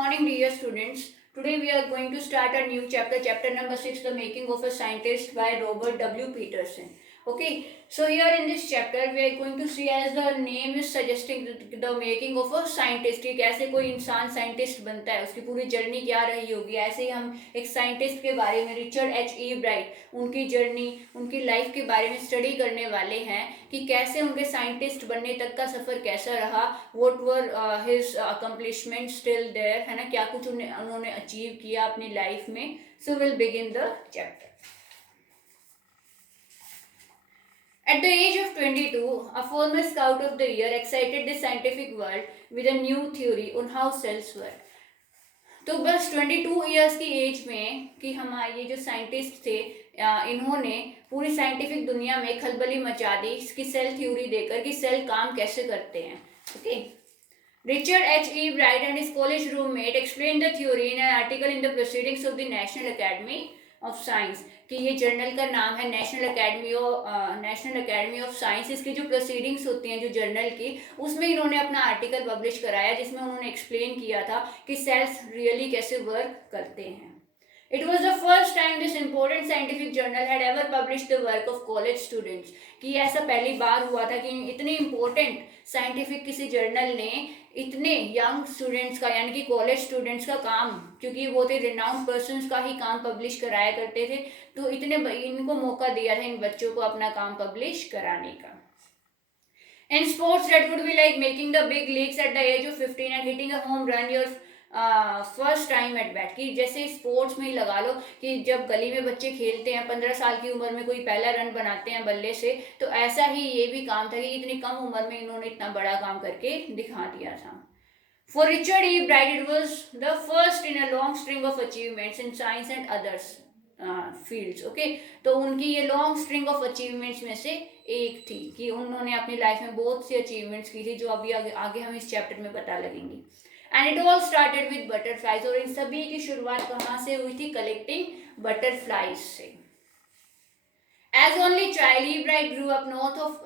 morning, dear students. Today we are going to start a new chapter, chapter number 6, The Making of a Scientist by Robert W. Peterson. Okay, so here in this chapter we are going to see, as the name is suggesting, the making of a scientist. कि कैसे कोई इंसान scientist बनता है, उसकी पूरी journey क्या रही होगी. ऐसे ही हम एक साइंटिस्ट के बारे में, रिचर्ड एच ई ब्राइट, उनकी जर्नी, उनकी लाइफ के बारे में स्टडी करने वाले हैं कि कैसे उनके साइंटिस्ट बनने तक का सफ़र कैसा रहा. What were his accomplishments till there, है ना, क्या कुछ उन्होंने अचीव किया अपनी लाइफ में. So will begin the chapter. At the age of 22, a former Scout of the Year excited the scientific world with a new theory on how cells work. तो बस 22 ईयर्स की एज में कि हमारे ये जो साइंटिस्ट थे, इन्होंने पूरी साइंटिफिक दुनिया में खलबली मचा दी इसकी सेल थ्योरी देकर कि सेल काम कैसे करते हैं. Okay, Richard H. E. Bright and his college roommate explained the theory in an article in the Proceedings of the National Academy of Science. कि ये जर्नल का नाम है नेशनल अकेडमी ऑफ साइंस. इसकी जो प्रोसीडिंग्स होती हैं जो जर्नल की, उसमें इन्होंने अपना आर्टिकल पब्लिश कराया जिसमें उन्होंने एक्सप्लेन किया था कि सेल्स रियली कैसे वर्क करते हैं. It was the first time this important scientific journal had ever published the work of college students. कि ऐसा पहली बार हुआ था कि इतने इम्पोर्टेंट साइंटिफिक किसी जर्नल ने इतने यंग स्टूडेंट्स का, यानी कि कॉलेज स्टूडेंट्स का काम, क्योंकि वो थे रिनाउंड पर्सन्स का ही काम पब्लिश कराया करते थे, तो इनको मौका दिया था इन बच्चों को अपना काम पब्लिश कराने का. In sports, that would be like making the big leagues at the age of 15 and hitting a home run your first time eight bat. कि जैसे स्पोर्ट्स में ही लगा लो कि जब गली में बच्चे खेलते हैं 15 साल की उम्र में कोई पहला रन बनाते हैं बल्ले से, तो ऐसा ही ये भी काम था कि इतनी कम उम्र में इन्होंने इतना बड़ा काम करके दिखा दिया था. For Richard E bright it was the first in a long string of achievements in science and others fields. Okay, तो उनकी ये लॉन्ग स्ट्रिंग ऑफ अचीवमेंट्स में से एक थी कि उन्होंने अपनी लाइफ में बहुत सी अचीवमेंट्स की थी जो अभी आगे हम इस चैप्टर में पता लगेंगी. And it all started with butterflies. और इन सभी की शुरुआत कहाँ से हुई थी? कलेक्टिंग बटरफ्लाइज से. As only child, E Bright grew up north of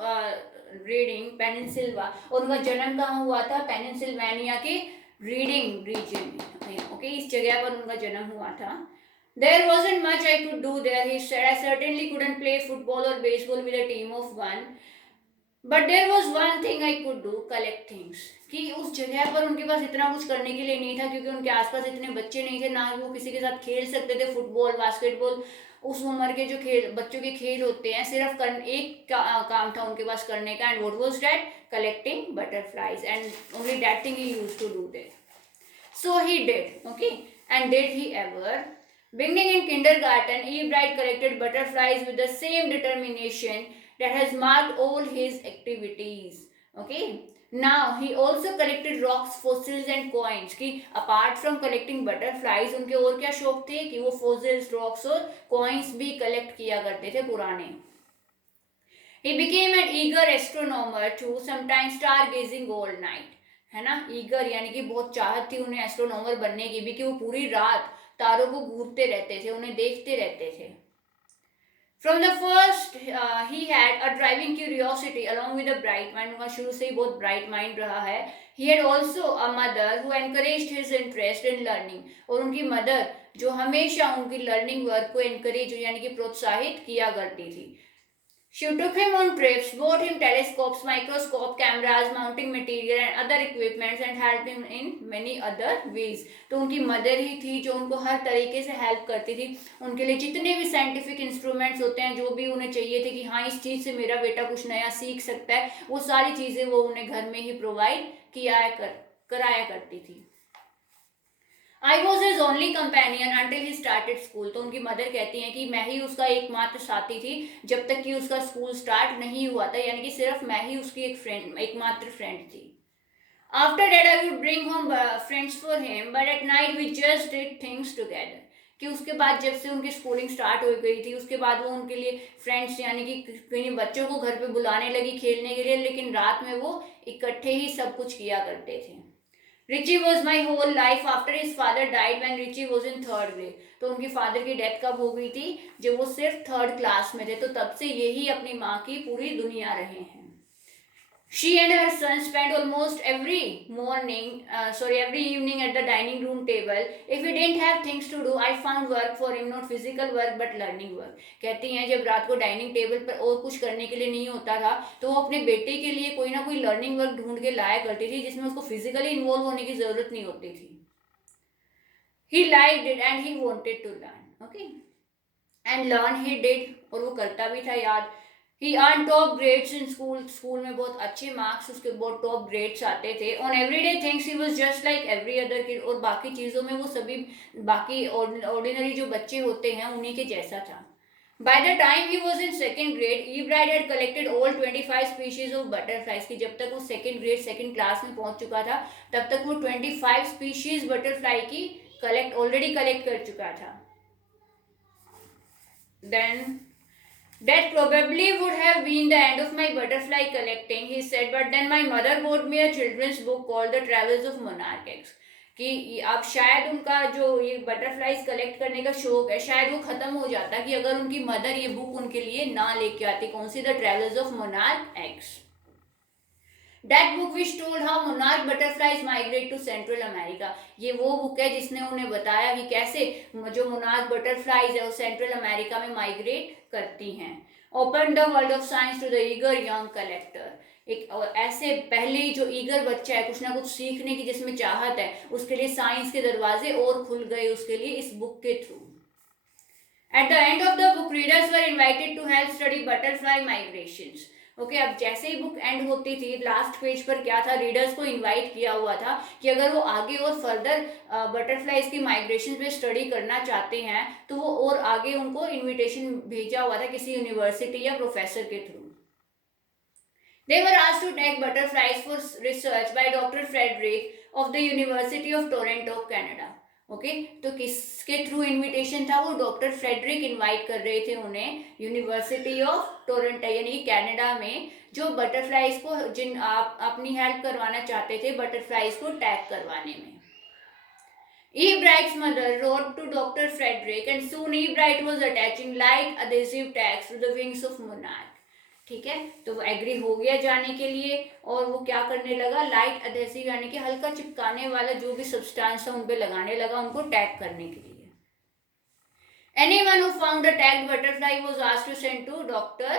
Reading Pennsylvania. और उनका जन्म कहाँ हुआ था? पेनिनसिल्वेनिया के रीडिंग रीजन में. ओके, इस जगह पर उनका जन्म हुआ था. There wasn't much I could do there, he said. I certainly couldn't play football or baseball with a team of one. But there was one thing I could do, collect things. कि उस जगह पर उनके पास इतना कुछ करने के लिए नहीं था, क्योंकि उनके आसपास इतने बच्चे नहीं थे, ना वो किसी के साथ खेल सकते थे फुटबॉल, बास्केटबॉल. उस उम्र के जो बच्चों के खेल होते हैं, सिर्फ एक काम था उनके पास करने का. And what was that? Collecting butterflies. And only that thing he used to do that. So he did. Okay, and did he ever? Beginning in kindergarten, E. Bright collected butterflies with the same determination that has marked all his activities. Okay. Now he also collected rocks, fossils and coins. कि apart from collecting butterflies, उनके और क्या शौक थे कि वो fossils, rocks और coins भी collect किया करते थे पुराने. He became an eager astronomer too, sometimes stargazing all night. है ना, eager यानी कि बहुत चाहत थी उन्हें एस्ट्रोनॉमर बनने की भी, कि वो पूरी रात तारों को घूरते रहते थे, उन्हें देखते रहते थे. From the first, he had a driving curiosity along with a bright mind. उनका शुरू से ही बहुत bright mind रहा है. He had also a mother who encouraged his interest in learning. और उनकी मदर जो हमेशा उनकी लर्निंग वर्क को encourage, यानी कि प्रोत्साहित किया करती थी. She took him on trips, bought him telescopes, microscope, cameras, mounting material and other equipments and helped him in many other ways. तो उनकी मदर ही थी जो उनको हर तरीके से हेल्प करती थी. उनके लिए जितने भी साइंटिफिक इंस्ट्रूमेंट्स होते हैं, जो भी उन्हें चाहिए थे कि हाँ इस चीज़ से मेरा बेटा कुछ नया सीख सकता है, वो सारी चीज़ें वो उन्हें घर में ही प्रोवाइड कराया करती थी. I was his only companion until he started school. तो उनकी मदर कहती हैं कि मैं ही उसका एकमात्र साथी थी जब तक कि उसका स्कूल स्टार्ट नहीं हुआ था, यानी कि सिर्फ मैं ही उसकी एकमात्र फ्रेंड थी. After that I would bring home friends for him, but at night we just did things together. कि उसके बाद जब से उनकी स्कूलिंग स्टार्ट हो गई थी, उसके बाद वो उनके लिए फ्रेंड्स, यानी कि कई बच्चों को घर पे बुलाने लगी खेलने के लिए, लेकिन रात में वो इकट्ठे ही सब कुछ किया करते थे. Richie was my whole life after his father died when Richie was in third grade. तो उनकी फादर की डेथ कब हो गई थी? जब वो सिर्फ थर्ड क्लास में थे. तो तब से यही अपनी माँ की पूरी दुनिया रहे हैं. She and her son spent almost every evening at the dining room table. If he didn't have things to do, I found work for him, not physical work but learning work. कहती हैं जब रात को dining table पर और कुछ करने के लिए नहीं होता था तो वो अपने बेटे के लिए कोई ना कोई लर्निंग वर्क ढूंढ के लाया करती थी जिसमें उसको फिजिकली इन्वॉल्व होने की जरूरत नहीं होती थी. He liked it and he wanted to learn. Okay, and learn he did, और वो करता भी था याद. He earned top grades in school. School में बहुत अच्छे मार्क्स उसके बहुत टॉप ग्रेड्स आते थे. On everyday things he was just like every other kid. और बाकी चीज़ों में वो सभी बाकी ऑर्डिनरी जो बच्चे होते हैं उन्हीं के जैसा था. By the time he was in second grade, Ebride had collected all 25 species of butterflies. कि जब तक वो second grade second class में पहुंच चुका था तब तक वो 25 species butterfly की ऑलरेडी कलेक्ट कर चुका था. Then that probably would have been the end of my butterfly collecting, he said, but then my mother bought me a children's book called The Travels of Monarch X. कि अब शायद उनका जो ये butterflies collect करने का शौक है शायद वो खत्म हो जाता कि अगर उनकी मदर ये बुक उनके लिए ना लेके आती. कौन सी? The travels of Monarch X. That book which told how monarch butterflies migrate to Central America. ये वो बुक है जिसने उन्हें बताया कि कैसे जो मोनार्क बटरफ्लाइज है वो सेंट्रल अमेरिका में माइग्रेट करती हैं. Open the world of science to the eager young collector. एक ऐसे पहले ही जो ईगर बच्चा है कुछ ना कुछ सीखने की जिसमें चाहत है उसके लिए साइंस के दरवाजे और खुल गए उसके लिए इस बुक के through. At the end of the book, readers were invited to help study butterfly migrations. Okay अब जैसे ही बुक एंड होती थी लास्ट पेज पर क्या था, रीडर्स को इनवाइट किया हुआ था कि अगर वो आगे और फर्दर बटरफ्लाइज की माइग्रेशन पे स्टडी करना चाहते हैं तो वो और आगे उनको इनविटेशन भेजा हुआ था किसी यूनिवर्सिटी या प्रोफेसर के through. They were asked to take butterflies for research by Dr. Frederick of the University of Toronto, Canada. Okay तो किसके थ्रू इनविटेशन था? वो डॉक्टर फ्रेडरिक इनवाइट कर रहे थे उन्हें यूनिवर्सिटी ऑफ टोरंटो यानी कनाडा में जो बटरफ्लाइज को जिन आप अपनी हेल्प करवाना चाहते थे बटरफ्लाइज को टैग करवाने में. Ebright's mother wrote to Dr. Frederick and soon Ebright was attaching light adhesive tags to the wings of monarch. ठीक है तो वो एग्री हो गया जाने के लिए और वो क्या करने लगा, लाइट अधेसिव यानी कि हल्का चिपकाने वाला जो भी सब्सटेंस है उन पे लगाने लगा उनको टैग करने के लिए. Anyone who found a tagged butterfly was asked to send to Dr.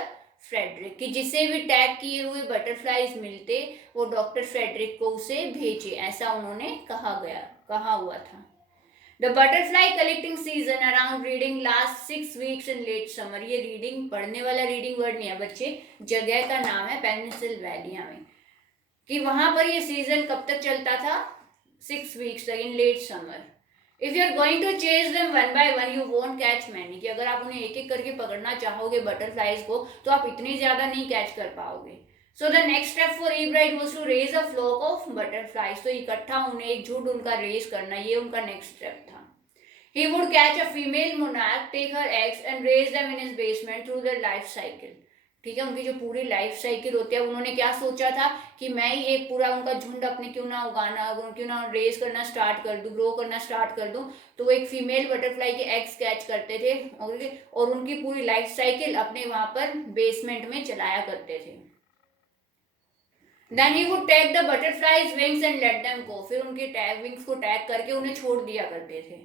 Frederick कि जिसे भी टैग किए हुए बटरफ्लाइज मिलते वो डॉक्टर फ्रेडरिक को उसे भेजे, ऐसा उन्होंने कहा हुआ था. The butterfly collecting season around reading last 6 weeks in late summer. ये रीडिंग पढ़ने वाला रीडिंग वर्ड नहीं है बच्चे, जगह का नाम है पेनिसिल्वेनिया में. कि वहां पर ये सीजन कब तक चलता था? 6 weeks तक in late summer. If you are going to chase them one by one, you won't catch many. कि अगर आप उन्हें एक एक करके पकड़ना चाहोगे बटरफ्लाइज को तो आप इतनी ज्यादा नहीं कैच कर पाओगे. So the next step for Ebride was to raise a flock of butterflies. तो इकट्ठा उन्हें एक झुंड उनका रेस करना ये उनका नेक्स्ट स्टेप था. He would catch a female monarch, take her eggs and raise them in his basement through their life cycle. ठीक है उनकी जो पूरी लाइफ साइकिल होती है उन्होंने क्या सोचा था कि मैं ही एक पूरा उनका झुंड अपने क्यों ना रेस करना स्टार्ट कर दूं, ग्रो करना स्टार्ट कर दूं. तो वो एक फीमेल बटरफ्लाई के एग्स कैच करते थे और उनकी पूरी लाइफ साइकिल अपने वहां पर बेसमेंट में चलाया करते थे. Then he would take the butterflies wings and let them go. फिर उनके विंग्स को टैग करके उन्हें छोड़ दिया करते थे.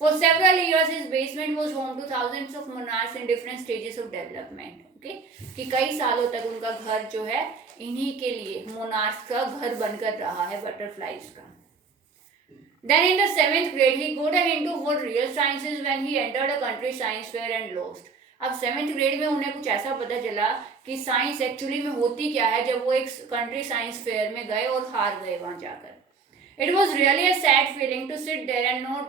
For several years his basement was home to thousands of monarchs in different stages of development. Okay? कि कई सालों तक उनका घर जो है इन्हीं के लिए मोनार्क्स का घर बनकर रहा है बटरफ्लाइज का. Then in the 7th grade he got a hint of what real science is when he entered a country science fair and lost. अब 7th ग्रेड में उन्हें कुछ ऐसा पता चला कि साइंस एक्चुअली में होती क्या है जब वो एक कंट्री साइंस फेयर में गए और हार गए वहां जाकर. It was really a sad feeling to sit there and not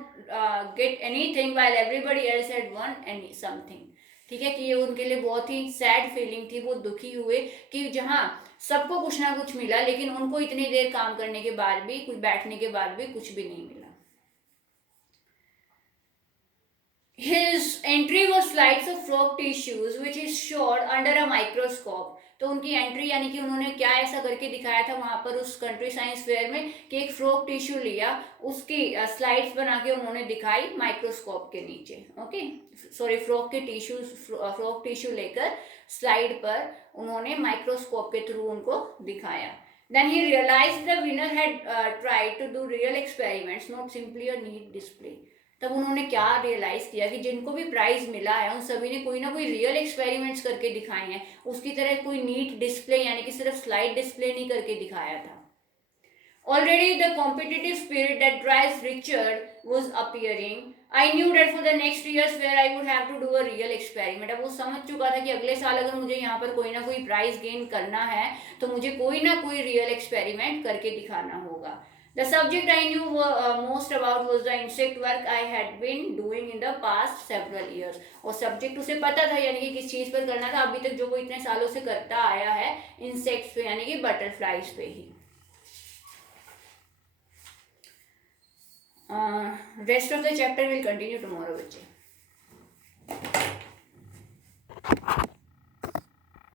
get anything while everybody else had won something. ठीक है कि ये उनके लिए बहुत ही सैड फीलिंग थी, वो दुखी हुए कि जहाँ सबको कुछ ना कुछ मिला लेकिन उनको इतनी देर काम करने के बाद भी कुछ बैठने के बाद भी कुछ भी नहीं मिला. His entry was flights of frog tissues which is showed under a microscope. तो उनकी एंट्री यानी कि उन्होंने क्या ऐसा करके दिखाया था वहाँ पर उस कंट्री साइंस फेयर में कि एक फ्रॉग टिश्यू लिया, उसकी स्लाइड्स बना के उन्होंने दिखाई माइक्रोस्कोप के नीचे। ओके, सॉरी, फ्रॉग टिश्यू लेकर स्लाइड पर उन्होंने माइक्रोस्कोप के थ्रू उनको दिखाया। Then he realized the winner had tried to do real experiments, not simply a neat display. तब उन्होंने क्या रियलाइज किया कि जिनको भी प्राइज मिला है उन सभी ने कोई ना कोई रियल एक्सपेरिमेंट्स करके दिखाए हैं, उसकी तरह कोई नीट डिस्प्ले यानी कि सिर्फ स्लाइड डिस्प्ले नहीं करके दिखाया था। Already the competitive spirit that drives Richard was appearing. I knew that for the next years where I would have to do a real experiment. अब वो समझ चुका था कि अगले साल अगर मुझे यहाँ पर कोई ना कोई प्राइज गेन करना है तो मुझे कोई ना कोई रियल एक्सपेरिमेंट करके दिखाना होगा। The subject I knew most about was the insect work I had been doing in the past several years. और सब्जेक्ट उसे पता था यानी कि किस चीज़ पर करना था, अभी तक जो वो इतने सालों से करता आया है इंसेक्ट्स पे यानी कि बटरफ्लाइज पे ही। Rest of the chapter will continue tomorrow, बच्चे।